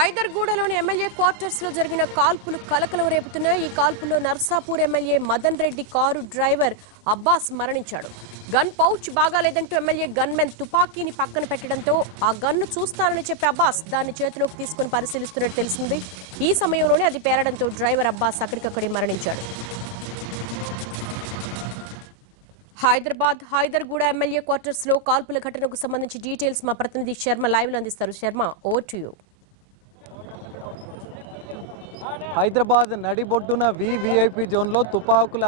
హైదర్గూడలోని MLA quarters లో జరిగిన కాల్పులు కలకలం రేపుతున్నాయి. ఈ కాల్పుల్లో Narsapur MLA Madan Reddy car driver Abbas మరణించాడు. గన్ పౌచ్ బాగాలేదంటూ ఎమ్మెల్యే గన్మెన్ తుపాకీని పక్కన పెట్టడంతో ఆ గన్ను చూస్తానని చెప్పి అబ్బాస్ దాన్ని చేతిలోకి తీసుకుని పరిశీలిస్తున్నట్టు తెలిసింది. ఈ సమయంలోనే అది పేరడంతో డ్రైవర్ అబ్బాస్ అక్కడికక్కడే మరణించాడు. హైదర్గూడ ఎమ్మెల్యే క్వార్టర్స్ లో కాల్పుల ఘటనకు సంబంధించి డీటెయిల్స్ మా ప్రతినిధి శర్మ లైవ్ లో అందిస్తారు. Sharma, over to you. Hyderabad నడిబొడ్డున వివిఐపి జోన్లో తుపాకుల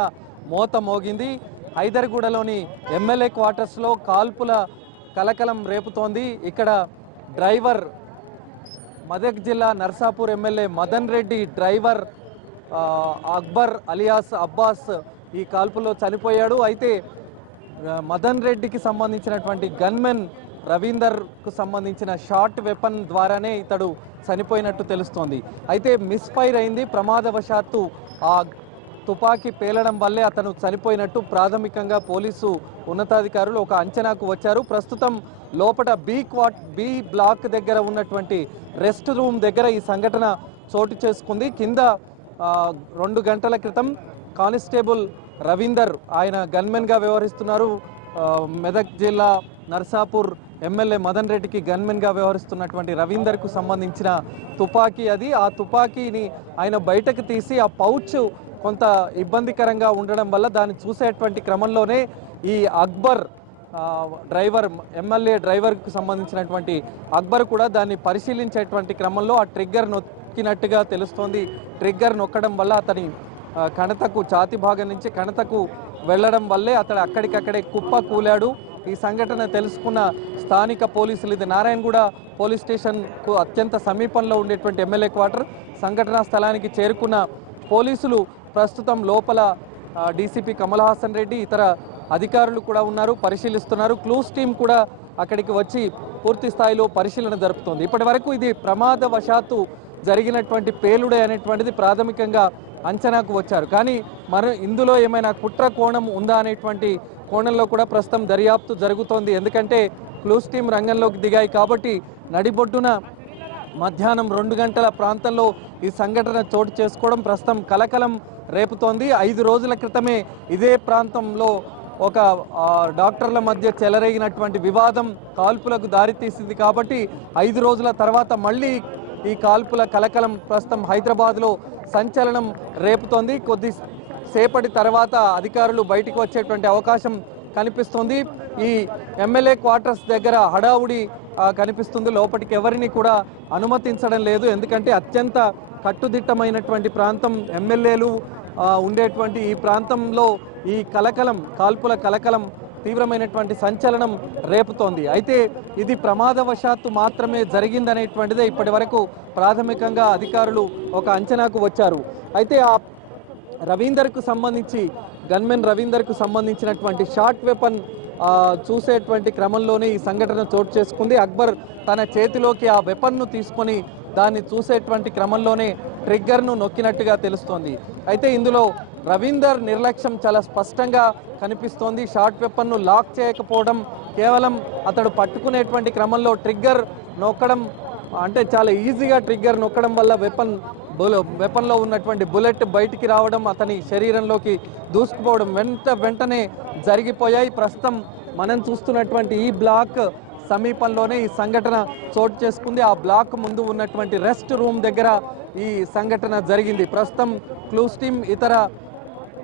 మోత మోగింది. హైదర్గూడలోని ఎమ్మెల్యే క్వార్టర్స్లో కాల్పుల కలకలం రేపుతోంది. ఇక్కడ డ్రైవర్ మెదక్ జిల్లా Narsapur MLA Madan Reddy driver Akbar alias Abbas ఈ కాల్పుల్లో చనిపోయాడు. అయితే మదన్ రెడ్డికి సంబంధించినటువంటి గన్మెన్ రవీందర్కు సంబంధించిన షార్ట్ వెపన్ ద్వారానే ఇతడు చనిపోయినట్టు తెలుస్తోంది. అయితే మిస్ఫైర్ అయింది. ప్రమాదవశాత్తు ఆ తుపాకీ పేలడం వల్లే అతను చనిపోయినట్టు ప్రాథమికంగా పోలీసు ఉన్నతాధికారులు ఒక అంచనాకు వచ్చారు. ప్రస్తుతం లోపల బి బ్లాక్ దగ్గర ఉన్నటువంటి రెస్ట్ రూమ్ దగ్గర ఈ సంఘటన చోటు చేసుకుంది. కింద 2 గంటల క్రితం కానిస్టేబుల్ రవీందర్ ఆయన గన్మెన్గా వ్యవహరిస్తున్నారు. మెదక్ జిల్లా నర్సాపూర్ ఎమ్మెల్యే మదన్ రెడ్డికి గన్మెన్గా వ్యవహరిస్తున్నటువంటి రవీందర్కు సంబంధించిన తుపాకీ అది. ఆ తుపాకీని ఆయన బయటకు తీసి ఆ పౌచ్ కొంత ఇబ్బందికరంగా ఉండడం వల్ల దాన్ని చూసేటువంటి క్రమంలోనే ఈ అక్బర్ డ్రైవర్ ఎమ్మెల్యే డ్రైవర్కు సంబంధించినటువంటి అక్బర్ కూడా దాన్ని పరిశీలించేటువంటి క్రమంలో ఆ ట్రిగ్గర్ నొక్కినట్టుగా తెలుస్తోంది. ట్రిగ్గర్ నొక్కడం వల్ల అతని కణతకు ఛాతి భాగం నుంచి కణతకు వెళ్లడం వల్లే అతడు అక్కడికక్కడే కుప్ప కూలాడు. ఈ సంఘటన తెలుసుకున్న స్థానిక పోలీసులు, ఇది నారాయణగూడ పోలీస్ స్టేషన్కు అత్యంత సమీపంలో ఉండేటువంటి ఎమ్మెల్యే క్వార్టర్, సంఘటనా స్థలానికి చేరుకున్న పోలీసులు ప్రస్తుతం లోపల డీసీపీ కమల్ హాసన్ రెడ్డి ఇతర అధికారులు కూడా ఉన్నారు, పరిశీలిస్తున్నారు. క్లూస్ టీం కూడా అక్కడికి వచ్చి పూర్తి స్థాయిలో పరిశీలన జరుపుతోంది. ఇప్పటి వరకు ఇది ప్రమాదవశాత్తు జరిగినటువంటి పేలుడే అనేటువంటిది ప్రాథమికంగా అంచనాకు వచ్చారు. కానీ ఇందులో ఏమైనా కుట్ర కోణం ఉందా అనేటువంటి కోణంలో కూడా ప్రస్తుతం దర్యాప్తు జరుగుతోంది. ఎందుకంటే క్లూస్ టీం రంగంలోకి దిగాయి కాబట్టి నడిబొడ్డున మధ్యాహ్నం 2 గంటల ప్రాంతంలో ఈ సంఘటన చోటు చేసుకోవడం ప్రస్తుతం కలకలం రేపుతోంది. 5 రోజుల క్రితమే ఇదే ప్రాంతంలో ఒక డాక్టర్ల మధ్య చెలరేగినటువంటి వివాదం కాల్పులకు దారితీసింది కాబట్టి 5 రోజుల తర్వాత మళ్ళీ ఈ కాల్పుల కలకలం ప్రస్తుతం హైదరాబాద్లో సంచలనం రేపుతోంది. కొద్దిసేపటి తర్వాత అధికారులు బయటికి వచ్చేటువంటి అవకాశం కనిపిస్తుంది. ఈ ఎమ్మెల్యే క్వార్టర్స్ దగ్గర హడావుడి కనిపిస్తుంది. లోపలికి ఎవరిని కూడా అనుమతించడం లేదు. ఎందుకంటే అత్యంత కట్టుదిట్టమైనటువంటి ప్రాంతం, ఎమ్మెల్యేలు ఉండేటువంటి ఈ ప్రాంతంలో ఈ కలకలం, కాల్పుల కలకలం తీవ్రమైనటువంటి సంచలనం రేపుతోంది. అయితే ఇది ప్రమాదవశాత్తు మాత్రమే జరిగిందనేటువంటిదే ఇప్పటి వరకు ప్రాథమికంగా అధికారులు ఒక అంచనాకు వచ్చారు. అయితే ఆ రవీందర్కు సంబంధించి గన్మెన్ రవీందర్కు సంబంధించినటువంటి షార్ట్ వెపన్ చూసేటువంటి క్రమంలోనే ఈ సంఘటన చోటు చేసుకుంది. అక్బర్ తన చేతిలోకి ఆ వెపన్ను తీసుకొని దాన్ని చూసేటువంటి క్రమంలోనే ట్రిగ్గర్ను నొక్కినట్టుగా తెలుస్తోంది. అయితే ఇందులో రవీందర్ నిర్లక్ష్యం చాలా స్పష్టంగా కనిపిస్తోంది. షార్ట్ వెపన్ను లాక్ చేయకపోవడం, కేవలం అతడు పట్టుకునేటువంటి క్రమంలో ట్రిగ్గర్ నొక్కడం, అంటే చాలా ఈజీగా ట్రిగ్గర్ నొక్కడం వల్ల వెపన్లో ఉన్నటువంటి బుల్లెట్ బయటికి రావడం, అతని శరీరంలోకి దూసుకుపోవడం వెంటనే జరిగిపోయాయి. ప్రస్తుతం మనం చూస్తున్నటువంటి ఈ బ్లాక్ సమీపంలోనే ఈ సంఘటన చోటు చేసుకుంది. ఆ బ్లాక్ ముందు ఉన్నటువంటి రెస్ట్ రూమ్ దగ్గర ఈ సంఘటన జరిగింది. ప్రస్తుతం క్లూస్ టీం ఇతర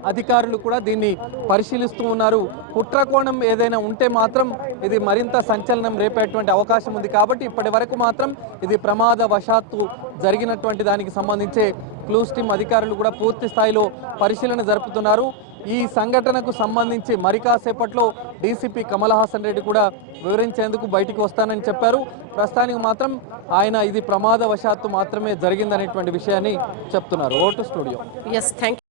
అధికారులు కూడా దీన్ని పరిశీలిస్తూ ఉన్నారు. కుట్రకోణం ఏదైనా ఉంటే మాత్రం ఇది మరింత సంచలనం రేపేటువంటి అవకాశం ఉంది. కాబట్టి ఇప్పటి వరకు మాత్రం ఇది ప్రమాదవశాత్తు జరిగినటువంటి దానికి సంబంధించి క్లూస్ టీం అధికారులు కూడా పూర్తి స్థాయిలో పరిశీలన జరుపుతున్నారు. ఈ సంఘటనకు సంబంధించి మరి కాసేపట్లో డీసీపీ కమల్ హాసన్ రెడ్డి కూడా వివరించేందుకు బయటికి వస్తానని చెప్పారు. ప్రస్తుతానికి మాత్రం ఆయన ఇది ప్రమాదవశాత్తు మాత్రమే జరిగిందనేటువంటి విషయాన్ని చెప్తున్నారు. Vote studio.